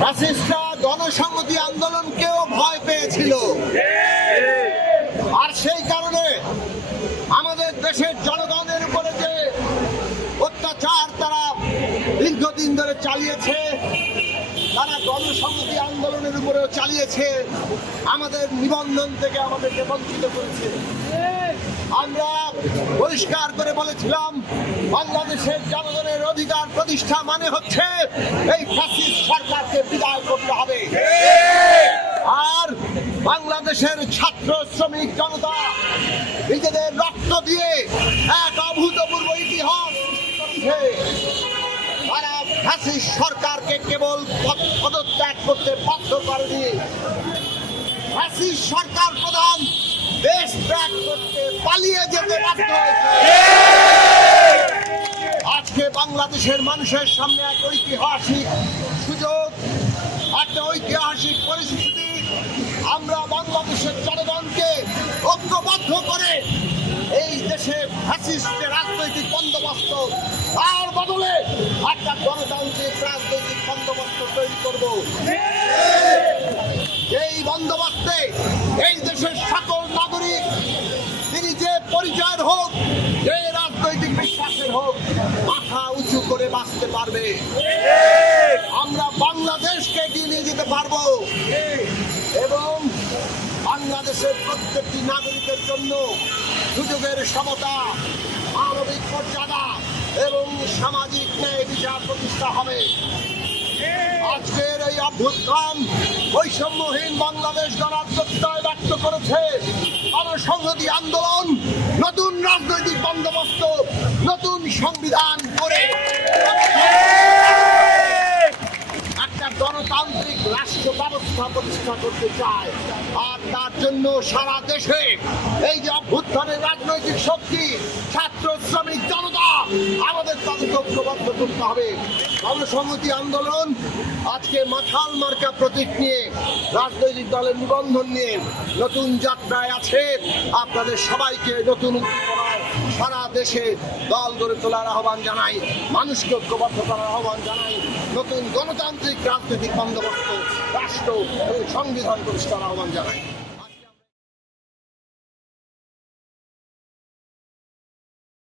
ফ্যাসিস্টরা জনসংহতি আন্দোলনকেও ভয় পেয়েছিল, আর সেই কারণে আমাদের দেশের জনগণের উপরে যে অত্যাচার তারা দীর্ঘদিন ধরে চালিয়েছে, তারা জনসংহতি আন্দোলনের উপরেও চালিয়েছে, আমাদের নিবন্ধন থেকে আমাদেরকে বঞ্চিত করেছে। আমরা পরিষ্কার করে বলেছিলাম, বাংলাদেশের জনগণের অধিকার প্রতিষ্ঠা মানে হচ্ছে এই ফ্যাসিস্ট সরকারকে বিদায় করতে হবে। আর বাংলাদেশের ছাত্র শ্রমিক জনতা নিজেদের রক্ত দিয়ে এক অভূতপূর্ব ইতিহাস করেছে। তারা ফ্যাসিস্ট সরকারকে কেবল পদত্যাগ করতে বাধ্য করেনি, ফ্যাসিস্ট সরকার প্রধান দেশ ত্যাগ করতে পালিয়ে যেতে বাধ্য হয়েছে। আজকে বাংলাদেশের মানুষের সামনে এক ঐতিহাসিক সুযোগ, একটা ঐতিহাসিক পরিস্থিতি। আমরা বাংলাদেশের জনগণকে ঐক্যবদ্ধ করে এই দেশে ফ্যাসিস্টের রাজনৈতিক বন্দোবস্ত, তার বদলে একটা গণতান্ত্রিক রাজনৈতিক বন্দোবস্ত তৈরি করব। এই বন্দোবস্তে এই দেশের সকল নাগরিক, তিনি যে পরিচয়ের হোক, যে রাজনৈতিক বিশ্বাসের হোক, মাথা উঁচু করে বাঁচতে পারবে। আমরা বাংলাদেশকে এগিয়ে নিয়ে যেতে পারবো এবং বাংলাদেশের প্রত্যেকটি নাগরিকের জন্য সুযোগের সমতা, মানবিক মর্যাদা এবং সামাজিক ন্যায় বিচার প্রতিষ্ঠা হবে। আজকের এই অভ্যুত্থান বৈষম্যহীন বাংলাদেশ গড়ার প্রত্যয় ব্যক্ত করেছে। জনসংহতি আন্দোলন নতুন রাজনৈতিক বন্দোবস্ত, নতুন সংবিধান করে একটা গণতান্ত্রিক রাষ্ট্র ব্যবস্থা প্রতিষ্ঠা করতে চায়। আর তার জন্য সারা দেশে এই যে অভ্যুত্থানের রাজনৈতিক শক্তি, ছাত্র শ্রমিক জনতা, আমাদের তাদেরকে ঐক্যবদ্ধ করতে হবে। জনসংহতি আন্দোলন আজকে মাথাল মার্কা প্রতীক নিয়ে, রাজনৈতিক দলের নিবন্ধন নিয়ে নতুন যাত্রায় আছে। আপনাদের সবাইকে নতুন সারা দেশে দল গড়ে তোলার আহ্বান জানাই, মানুষকে ঐক্যবদ্ধ করার আহ্বান জানাই, নতুন গণতান্ত্রিক রাজনৈতিক বন্দোবস্ত, রাষ্ট্র এবং সংবিধান প্রতিষ্ঠার আহ্বান জানাই।